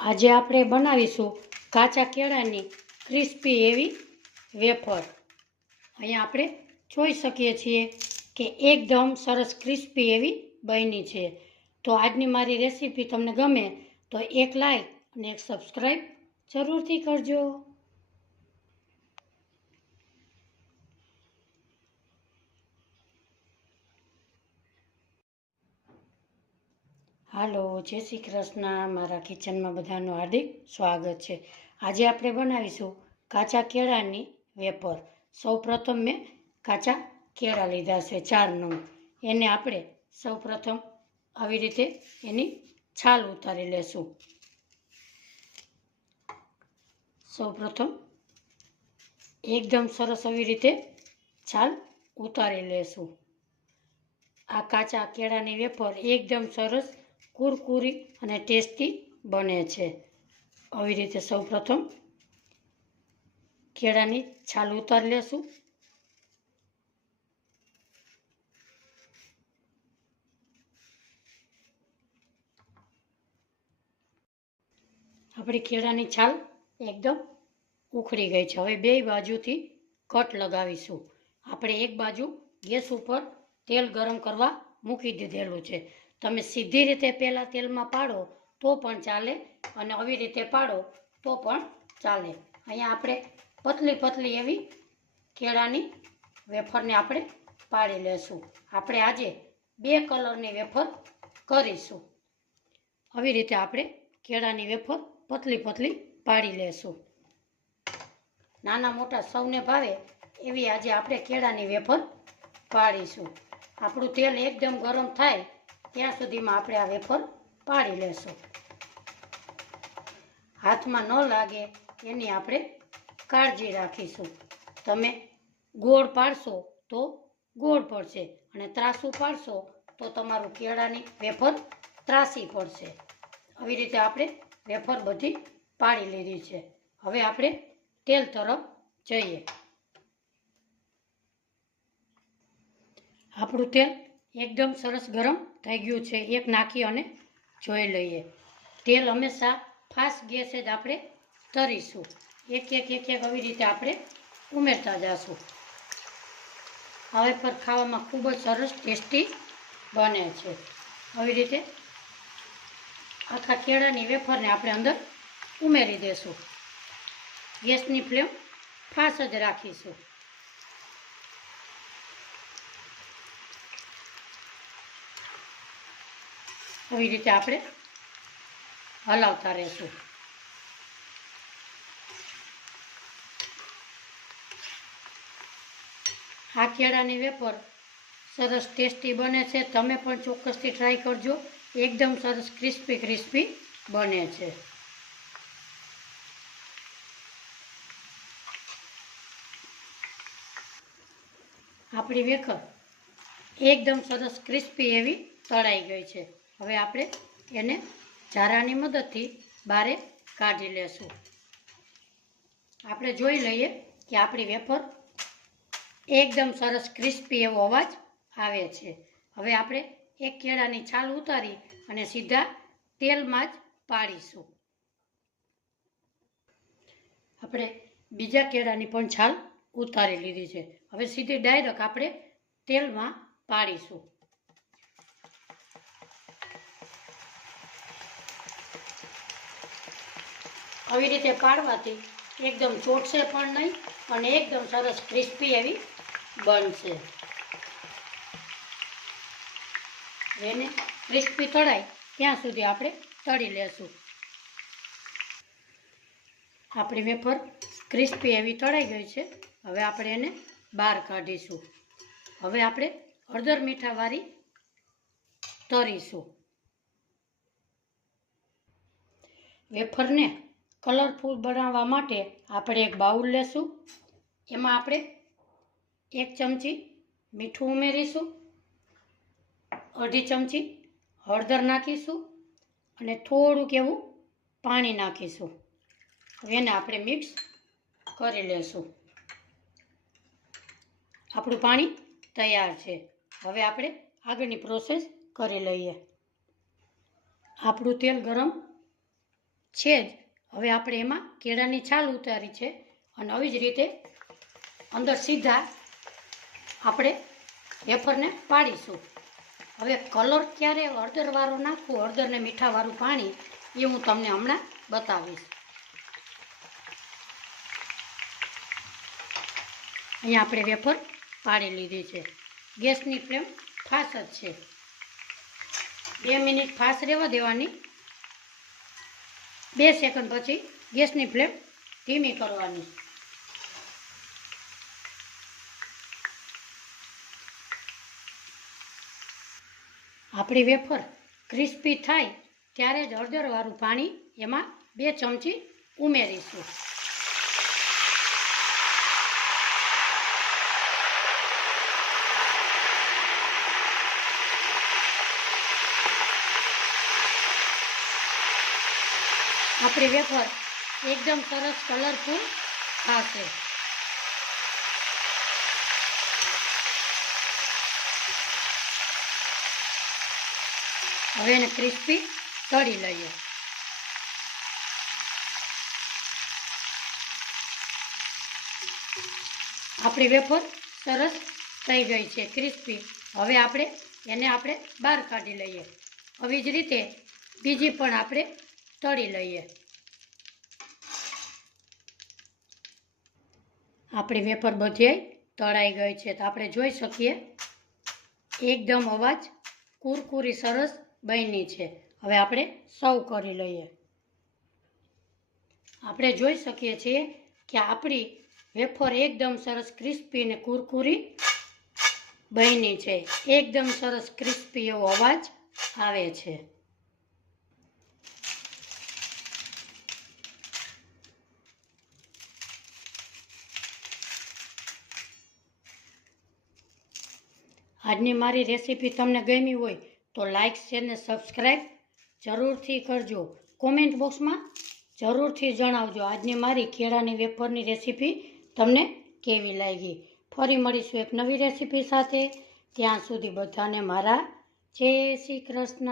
આજે આપણે બનાવીશું કાચા કેળાની ક્રિસ્પી એવી વેફર। અહીંયા આપણે જોઈ શકીએ છીએ કે એકદમ સરસ ક્રિસ્પી એવી બની છે। તો આજની મારી રેસીપી તમને ગમે તો એક લાઈક અને એક સબસ્ક્રાઈબ જરૂરથી કરજો। હાલો, જય શ્રી કૃષ્ણ। મારા કિચનમાં બધાનું હાર્દિક સ્વાગત છે। આજે આપણે બનાવીશું કાચા કેળાની વેફર। સૌપ્રથમ મેં કાચા કેળા લીધા છે 4 નંગ। એને આપણે સૌપ્રથમ આવી રીતે એની છાલ ઉતારી લેશું। સૌપ્રથમ એકદમ સરસ આવી રીતે છાલ ઉતારી લેશું। આ કાચા કેળાની વેફર એકદમ સરસ કુરકુરી અને ટેસ્ટી બને છે। આવી રીતે સૌપ્રથમ કેળાની છાલ ઉતારી લેશું। આપણી કેળાની છાલ એકદમ ઉખડી ગઈ છે। હવે બે બાજુથી કટ લગાવીશું। આપણે એક બાજુ ગેસ ઉપર તેલ ગરમ કરવા મૂકી દીધેલું છે। તમે સીધી રીતે પહેલાં તેલમાં પાડો તો પણ ચાલે અને આવી રીતે પાડો તો પણ ચાલે। અહીંયા આપણે પતલી પતલી એવી કેળાની વેફરને આપણે પાડી લેશું। આપણે આજે 2 કલરની વેફર કરીશું। આવી રીતે આપણે કેળાની વેફર પતલી પતલી પાડી લેશું। નાના મોટા સૌને ભાવે એવી આજે આપણે કેળાની વેફર પાડીશું। આપણું તેલ એકદમ ગરમ થાય ત્યાં સુધીમાં આપણે આ વેફર પાડી લેશું। હાથમાં ન લાગે એની આપણે કાળજી રાખીશું। તમે ગોળ પાડશો તો ગોળ પડશે અને ત્રાસું પાડશો તો તમારું કેળાની વેફર ત્રાસી પડશે। આવી રીતે આપણે વેફર બધી પાડી લીધી છે। હવે આપણે તેલ તરફ જઈએ। આપણું તેલ એકદમ સરસ ગરમ થઈ ગયું છે। એક નાખી અને જોઈ લઈએ। તેલ હંમેશા ફાસ્ટ ગેસે જ આપણે તરીશું। એક આવી રીતે આપણે ઉમેરતા જઈશું। આ વેફર ખાવામાં ખૂબ જ સરસ ટેસ્ટી બને છે। આવી રીતે આખા કેળાની વેફરને આપણે અંદર ઉમેરી દેશું। ગેસની ફ્લેમ ફાસ્ટ જ રાખીશું। આવી રીતે આપણે હલાવતા રહેશું। આ કેળાની વેફર સરસ ટેસ્ટી બને છે। તમે પણ ચોક્કસથી ટ્રાય કરજો। એકદમ સરસ ક્રિસ્પી ક્રિસ્પી બને છે। આપણી વેફર એકદમ સરસ ક્રિસ્પી એવી તળાઈ ગઈ છે। હવે આપણે એને ઝારાની મદદથી બહાર કાઢી લેશું। આપણે જોઈ લઈએ કે આપણી વેફર એકદમ સરસ ક્રિસ્પી એવો અવાજ આવે છે। હવે આપણે એક કેળાની છાલ ઉતારી અને સીધા તેલમાં જ પાડીશું। આપણે બીજા કેળાની પણ છાલ ઉતારી લીધી છે। હવે સીધી ડાયરેક્ટ આપણે તેલમાં પાડીશું। આવી રીતે પાડવાથી એકદમ ચોટશે પણ નહીં અને એકદમ સરસ ક્રિસ્પી એવી બનશે। એને ક્રિસ્પી તળાય ત્યાં સુધી આપણે તળી લેશું। આપણી વેફર ક્રિસ્પી એવી તળાઈ ગઈ છે। હવે આપણે એને બહાર કાઢીશું। હવે આપણે હળદર મીઠાવાળી તળીશું। વેફરને કલરફુલ બનાવવા માટે આપણે એક બાઉલ લેશું। એમાં આપણે 1 ચમચી મીઠું ઉમેરીશું, અડધી ચમચી હળદર નાખીશું અને થોડુંક એવું પાણી નાખીશું। એને આપણે મિક્સ કરી લેશું। આપણું પાણી તૈયાર છે। હવે આપણે આગળની પ્રોસેસ કરી લઈએ। આપણું તેલ ગરમ છે જ. હવે આપણે એમાં કેળાની છાલ ઉતારી છે અને આવી જ રીતે અંદર સીધા આપણે વેફરને પાડીશું. હવે કલર ક્યારે હળદરવાળો નાખવું, હળદર ને મીઠાવાળું પાણી, એ હું તમને હમણાં બતાવીશ. અહીંયા આપણે વેફર પાડી લીધી છે. ગેસની ફ્લેમ ફાસ્ટ જ છે. 2 મિનિટ ફાસ્ટ રહેવા દેવાની. 2 સેકન્ડ પછી ગેસની ફ્લેમ ધીમી કરવાની. આપણી વેફર ક્રિસ્પી થાય ત્યારે જ હળદરવાળું પાણી એમાં 2 ચમચી ઉમેરીશું. આપણી વેફર એકદમ સરસ કલરફુલ થશે. હવે એને ક્રિસ્પી તળી લઈએ. આપણી વેફર સરસ થઈ ગઈ છે, ક્રિસ્પી. હવે એને આપણે બહાર કાઢી લઈએ. આવી જ રીતે બીજી પણ આપણે તળી લઈએ. આપણી વેફર બધી તળાઈ ગઈ છે તો આપણે જોઈ શકીએ એકદમ અવાજ કુરકુરી સરસ બની છે. હવે આપણે સર્વ કરી લઈએ. આપણે જોઈ શકીએ છીએ કે આપણી વેફર એકદમ સરસ ક્રિસ્પી અને કુરકુરી બની છે. એકદમ સરસ ક્રિસ્પી એવો અવાજ આવે છે. આજની મારી રેસીપી તમને ગમી હોય તો લાઇક, શેર ને સબસ્ક્રાઈબ જરૂરથી કરજો. કોમેન્ટ બોક્સમાં જરૂરથી જણાવજો આજની મારી કેળાની વેફરની રેસીપી તમને કેવી લાગી. ફરી મળીશું એક નવી રેસીપી સાથે. ત્યાં સુધી બધાને મારા જય શ્રી કૃષ્ણ.